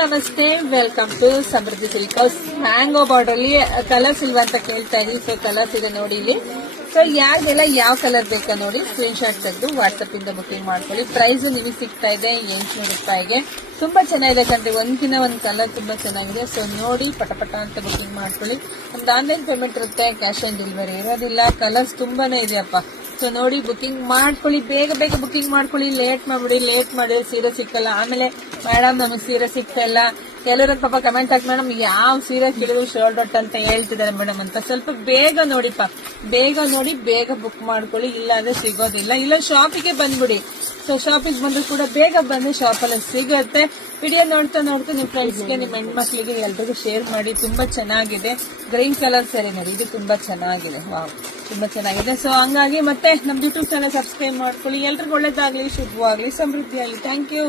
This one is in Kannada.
ನಮಸ್ತೆ, welcome to Samruddhi silk house. Mango border ಅಲ್ಲಿ ಕಲರ್ಸ್ ಇಲ್ವಾ ಅಂತ ಕೇಳ್ತಾ ಇದೀವಿ. ಸೊ ಕಲರ್ಸ್ ಇದೆ ನೋಡಿ ಇಲ್ಲಿ. ಸೊ ಯಾರಿಗೆಲ್ಲ ಯಾವ ಕಲರ್ ಬೇಕಾ ನೋಡಿ ಸ್ಕ್ರೀನ್ ಶಾಟ್ ತೆಗೆದು ವಾಟ್ಸ್ಆಪ್ ಇಂದ ಬುಕಿಂಗ್ ಮಾಡ್ಕೊಳ್ಳಿ. ಪ್ರೈಸ್ ನಿಮಗೆ ಸಿಗ್ತಾ ಇದೆ 800 ರೂಪಾಯಿಗೆ. ತುಂಬಾ ಚೆನ್ನಾಗಿದೆ ಕಂಡ್ರಿ, ಒಂದ್ಕಿನ ಒಂದ್ ಕಲರ್ ತುಂಬಾ ಚೆನ್ನಾಗಿದೆ. ಸೊ ನೋಡಿ ಪಟ ಅಂತ ಬುಕಿಂಗ್ ಮಾಡ್ಕೊಳ್ಳಿ. ನಮ್ದು ಆನ್ಲೈನ್ ಪೇಮೆಂಟ್ ಇರುತ್ತೆ, ಕ್ಯಾಶ್ ಆನ್ ಡೆಲಿವರಿ ಇರೋದಿಲ್ಲ. ಕಲರ್ಸ್ ತುಂಬಾನೇ ಇದೆಯಪ್ಪ. ಸೊ ನೋಡಿ ಬುಕಿಂಗ್ ಮಾಡ್ಕೊಳ್ಳಿ, ಬೇಗ ಬುಕಿಂಗ್ ಮಾಡ್ಕೊಳ್ಳಿ. ಲೇಟ್ ಮಾಡಿದ್ರೆ ಸೀರೆ ಸಿಕ್ಕಲ್ಲ. ಆಮೇಲೆ ಮೇಡಮ್ ನಮಗೆ ಸೀರೆ ಸಿಗ್ತಾ ಇಲ್ಲ, ಕೆಲವರು ಪಾಪ ಕಮೆಂಟ್ ಹಾಕಿ ಮೇಡಮ್ ಯಾವ ಸೀರೆ ಕೇಳಿದ್ರು ಶೋಲ್ಡ್ ಔಟ್ ಅಂತ ಹೇಳ್ತಿದ್ದಾರೆ ಮೇಡಮ್ ಅಂತ. ಸ್ವಲ್ಪ ಬೇಗ ನೋಡಿಪ್ಪ, ಬೇಗ ನೋಡಿ ಬೇಗ ಬುಕ್ ಮಾಡ್ಕೊಳ್ಳಿ, ಇಲ್ಲಾಂದ್ರೆ ಸಿಗೋದಿಲ್ಲ. ಇಲ್ಲ ಶಾಪಿಗೆ ಬಂದ್ಬಿಡಿ. ಸೊ ಶಾಪಿಗೆ ಬಂದ್ರು ಕೂಡ ಬೇಗ ಬಂದು ಶಾಪಲ್ಲಿ ಸಿಗುತ್ತೆ. ವಿಡಿಯೋ ನೋಡ್ತಾ ನಿಮ್ಮ ಫ್ರೆಂಡ್ಸ್ಗೆ, ನಿಮ್ಮ ಹೆಣ್ಮಕ್ಳಿಗೆ ಎಲ್ರಿಗೂ ಶೇರ್ ಮಾಡಿ. ತುಂಬಾ ಚೆನ್ನಾಗಿದೆ, ಗ್ರೀನ್ ಕಲರ್ ಸರಿ ನೋಡಿ, ಇದು ತುಂಬಾ ಚೆನ್ನಾಗಿದೆ. ವಾವ್, ತುಂಬಾ ಚೆನ್ನಾಗಿದೆ. ಸೊ ಹಂಗಾಗಿ ಮತ್ತೆ ನಮ್ ಯೂಟ್ಯೂಬ್ ಚಾನಲ್ ಸಬ್ಸ್ಕ್ರೈಬ್ ಮಾಡ್ಕೊಳ್ಳಿ. ಎಲ್ರಿಗೂ ಒಳ್ಳೇದಾಗ್ಲಿ, ಶುಭವಾಗ್ಲಿ, ಸಮೃದ್ಧಿಯಾಗಿ. Thank you.